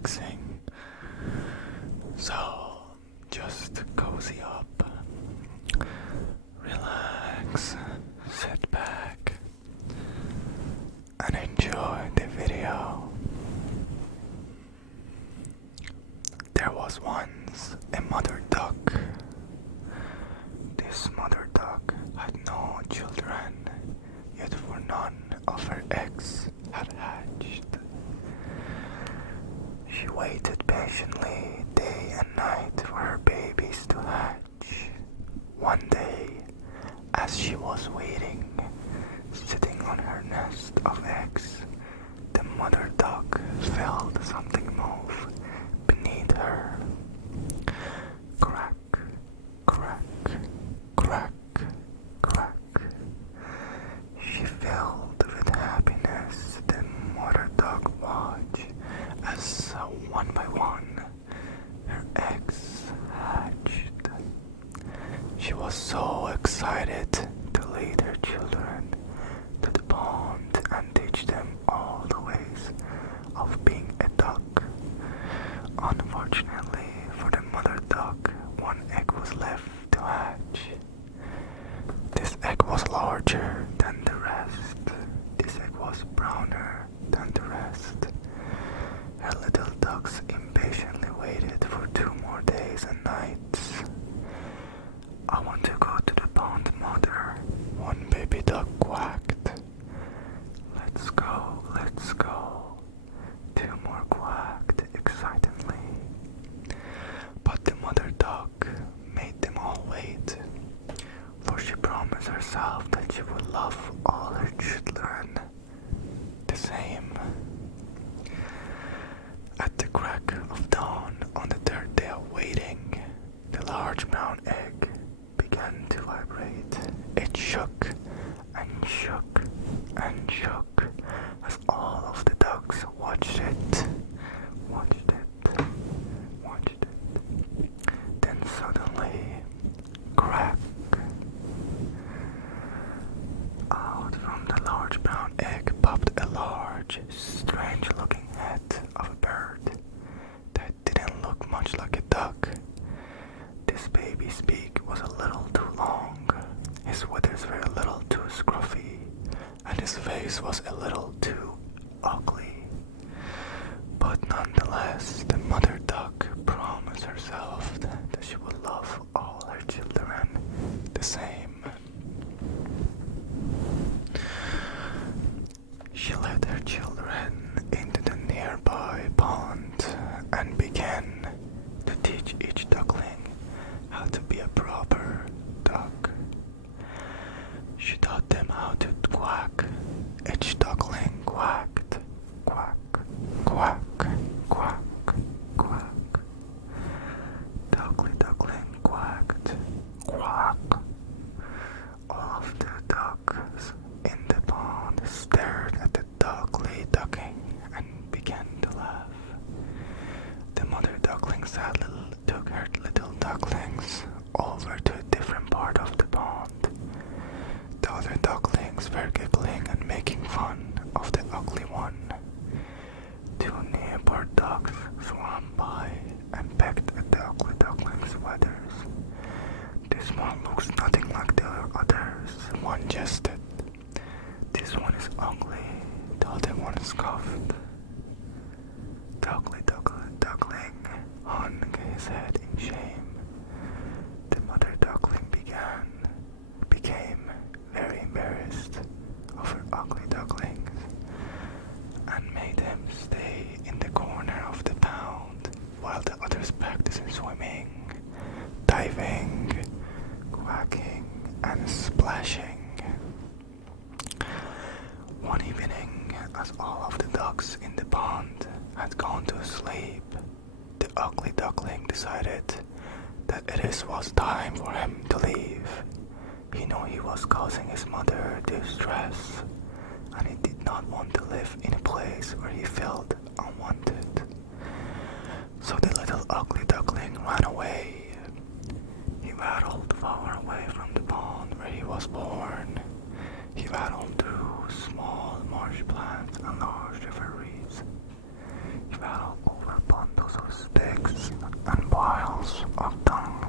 relaxing. So just cozy up, relax, sit back, and enjoy the video. There was once a mother duck. This mother duck had no children, yet for none of her eggs had hatched. She waited patiently day and night for her babies to hatch. One day, as she was waiting, sitting on her nest of eggs, the mother duck felt something move beneath her. Crack, crack, crack, crack. She filled with happiness the mother duck watched as one by one her eggs hatched. She was so excited to lead her children to the pond and teach them all the ways of being a duck. Unfortunately for the mother duck, one egg was left to hatch. This egg was larger than the rest. This egg was browner than the rest. Her little ducks impatiently waited for 2 more days and nights. "I want to go to the pond, mother," one baby duck quacked. "Let's go, let's go," 2 more quacked excitedly. But the mother duck made them all wait, for she promised herself that she would love all her children the same. At the crack of dawn on the 3rd day of waiting, the large brown egg began to vibrate. It shook and shook and shook as all of the ducks watched it. Then suddenly, crack! Out from the large brown egg popped a large, strange-looking head of a bird that didn't look much like a duck. This baby's beak was a little too long, his withers were a little too scruffy, and his face was a little too ugly. But nonetheless, the mother duck promised herself that she would love all her children the same. She led her children into the nearby pond and began to teach each duckling how to be a proper duck. She taught them how to quack. Each duckling quacked. Quack, quack, quack, quack. Duckling quacked. Quack. All of the ducks in the pond stared at the duckling ducking and began to laugh. The mother duckling took her little ducklings over to a different part of the pond. The other ducklings were giggling and making fun of the ugly one. 2 neighbor ducks swam by and pecked at the ugly duckling's feathers. "This one looks nothing like the others," one jested. "This one is ugly," the other one scoffed. The ugly duckling hung his head in shame. The mother duckling became very embarrassed of her ugly ducklings and made them stay in the corner of the pond while the others practiced swimming, diving, quacking, and splashing. One evening, as all of the ducks in the pond had gone to sleep, the ugly duckling decided that it was time for him to leave. He knew he was causing his mother distress, and he did not want to live in a place where he felt unwanted. So the little ugly duckling ran away. He rattled far away from the pond where he was born. He rattled through small marsh plants and large river reeds. He fell over bundles of sticks and piles of dung.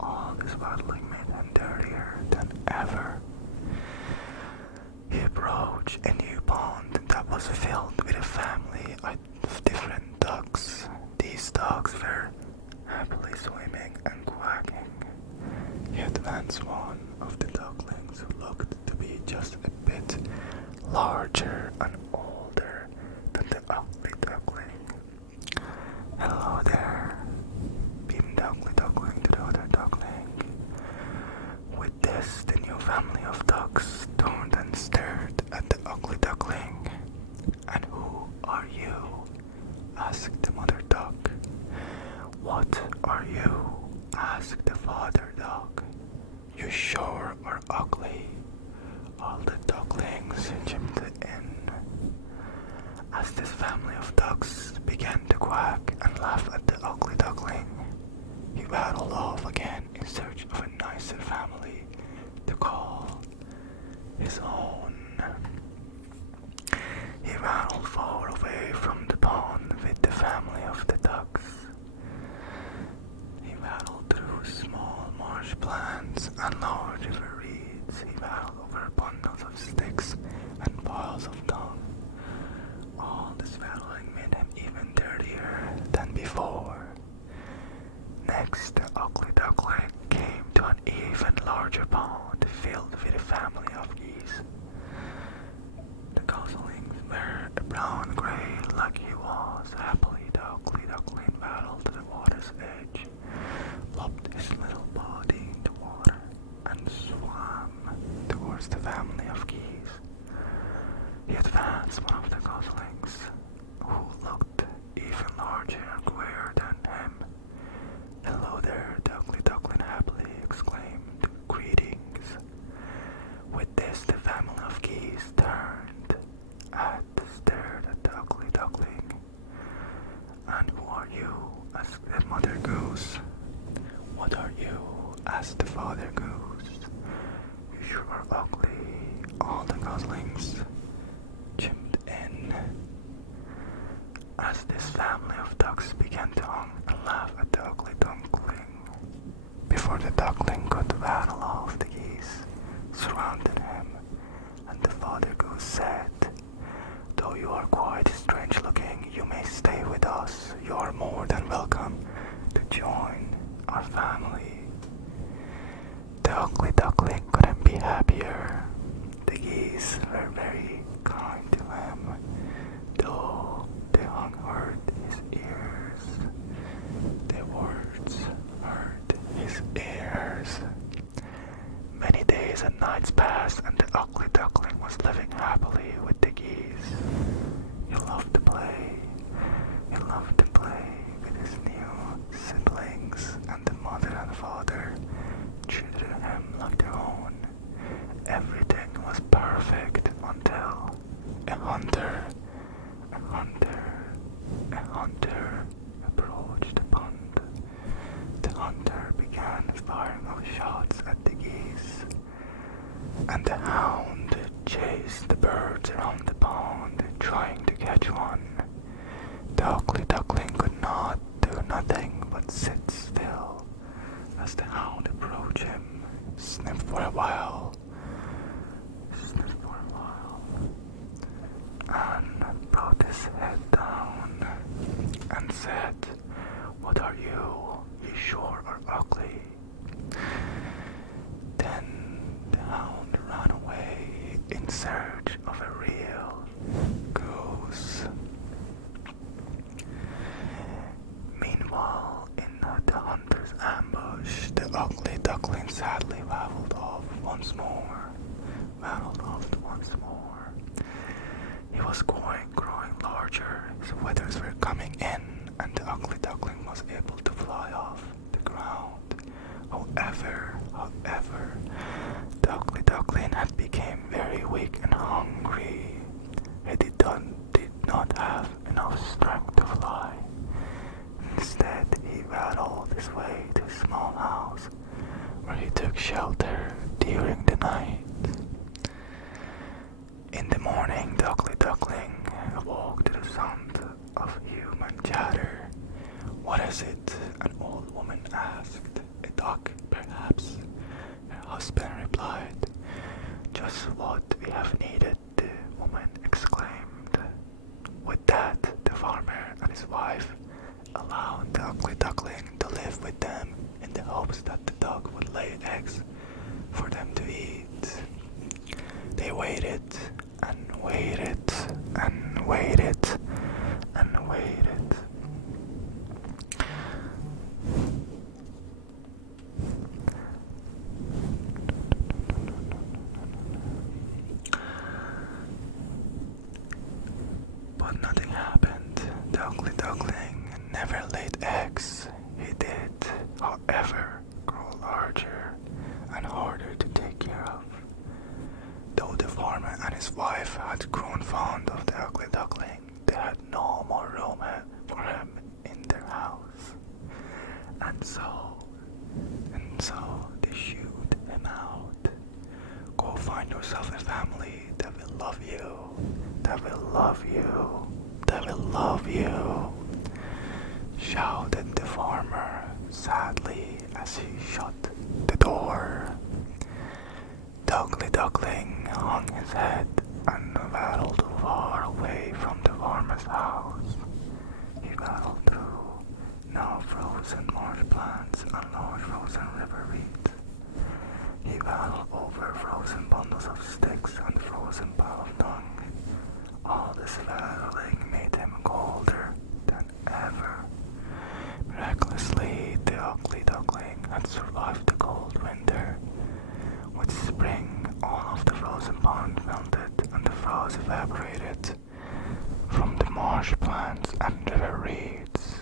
All this battling made him dirtier than ever. He approached a new pond that was filled with a family of different ducks. These ducks were happily swimming and quacking. He advanced one of the ducklings who looked to be just a bit larger and older than the ugly duckling. "Hello there," beamed the ugly duckling to the other duckling. With this, the new family of ducks turned and stared at the ugly duckling. "And who are you?" asked the mother duck. "What are you?" asked the father duck. "You sure are ugly." All the ducklings chimed in. As this family of ducks began to quack and laugh at the ugly duckling, he waddled off again in search of a nicer family to call his own. He waddled far away from the pond with the family of the ducks. He waddled through small marsh plants and large river reeds. He waddled over bundles of sticks and piles of dung. All this waddling made him even dirtier than before. Next, the ugly duckling came to an even larger pond filled with a family of geese. The goslings were a brown-gray like he was. Happily, the ugly duckling waddled to the water's edge, lopped his little body in the water, and swam towards the family of geese. He advanced one of the goslings, who looked even larger and queer than him. "Hello there," the ugly duckling happily exclaimed. "Greetings." With this, the family of geese stared at the ugly duckling. "And who are you?" asked the mother goose. "What are you?" asked the father goose. "You sure are ugly." All the goslings chimed in. As this family of ducks began to hum and laugh at the ugly duckling, before the duckling could waddle off, the geese surrounded him, and the father goose said, "Though you are quite strange looking, you may stay with us. You are more than welcome to join our family." The ugly duckling couldn't be happier. The geese were very kind to him, though they hurt his ears. Their words hurt his ears. Many days and nights passed, and the ugly duckling was living happily with the geese. He loved to play. He loved to play with his new siblings, and the mother and father treated him like their own. Everything was perfect until a hunter approached the pond. The hunter began firing off shots at the geese, and the hound chased the birds around the pond, trying to catch one. The ugly duckling could not do nothing but sit still as the hound approached him, sniffed for a while, and brought his head down and said, "What are you? You sure are ugly." Then the hound ran away in search of a real goose. Meanwhile, in the hunter's ambush, the ugly duckling sadly waddled off once more. He was growing larger. His feathers were coming in, and the ugly duckling was able to fly off the ground. However, the ugly duckling had become very weak and hungry. He did not have enough strength to fly. Instead, he waddled his way to a small house where he took shelter during the night. In the morning, the ugly duckling awoke to the sound of was it? An old woman asked. A duck, perhaps? Her husband replied. Just what we have needed, the woman exclaimed. With that, the farmer and his wife allowed the ugly duckling to live with them in the hopes that the duck would lay eggs for them to eat. They waited and waited and waited and waited. But nothing happened. The ugly duckling never laid eggs. He did, however, grow larger and harder to take care of. Though the farmer and his wife had grown fond of the ugly duckling, they had no more room for him in their house. And so they shooed him out. Go find yourself a family that will love you, that will love you, that will love you, shouted the farmer sadly as he shut the door. The ugly duckling hung his head and waddled far away from the farmer's house. He waddled through now frozen marsh plants and large frozen river reeds. He waddled over frozen bundles of sticks and frozen pile of dung. All this waddling made him colder than ever. Miraculously, the ugly duckling had survived the cold winter. With spring, all of the frozen pond melted and the frost evaporated from the marsh plants and river reeds.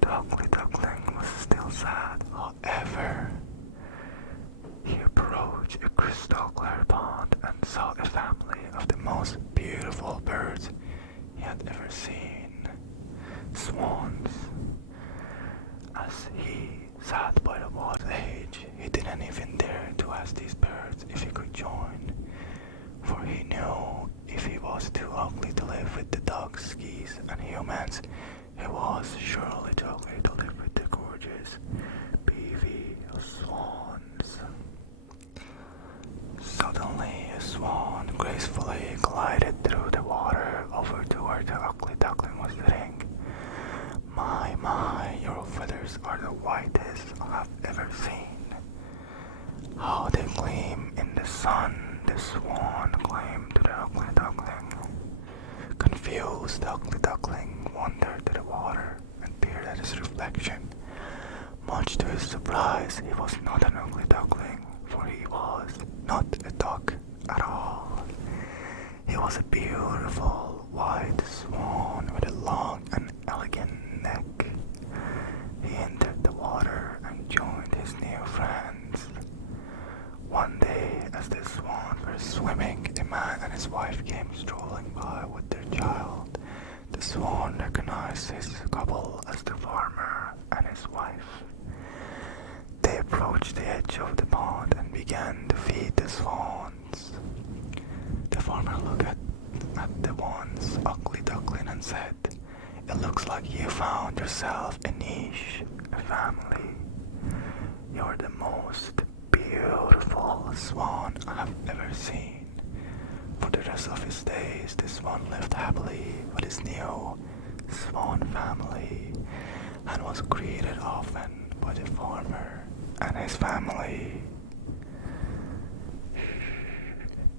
The ugly duckling was still sad, however. He approached a crystal clear pond and saw a family of the most beautiful birds he had ever seen. Swans. As he sat by the water edge, he didn't even dare to ask these birds if he could join, for he knew if he was too ugly to live with the dogs, geese, and humans, he was surely too ugly to live with the gorgeous, beefy swans. Suddenly, a swan gracefully glided through the water over to where the ugly duckling was sitting. My, your feathers are the whitest I have ever seen. How they gleam in the sun, the swan claimed to the ugly duckling. Confused, the ugly duckling wandered to the water and peered at his reflection. Much to his surprise, he was not an ugly duckling, for he was not a duck at all. He was a beautiful white swan with a long and elegant neck. He entered the water and joined his new friends. One day, as the swans were swimming, a man and his wife came strolling by with their child. The swan recognized his couple as the farmer and his wife. They approached the edge of the pond and began to feed the swans. The farmer looked at the once ugly duckling and said, "It looks like you found yourself a niche, a family. You're the most beautiful swan I have ever seen." For the rest of his days, the swan lived happily with his new swan family and was greeted often by the farmer and his family.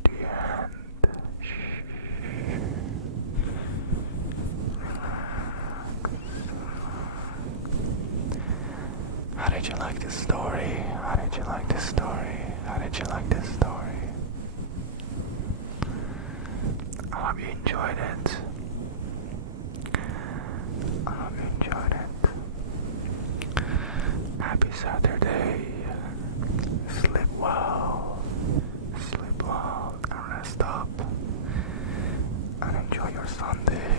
The end. How did you like this story? How did you like this story? How did you like this story? I hope you enjoyed it. I hope you enjoyed it. Happy Saturday. Sleep well. Sleep well and rest up. And enjoy your Sunday.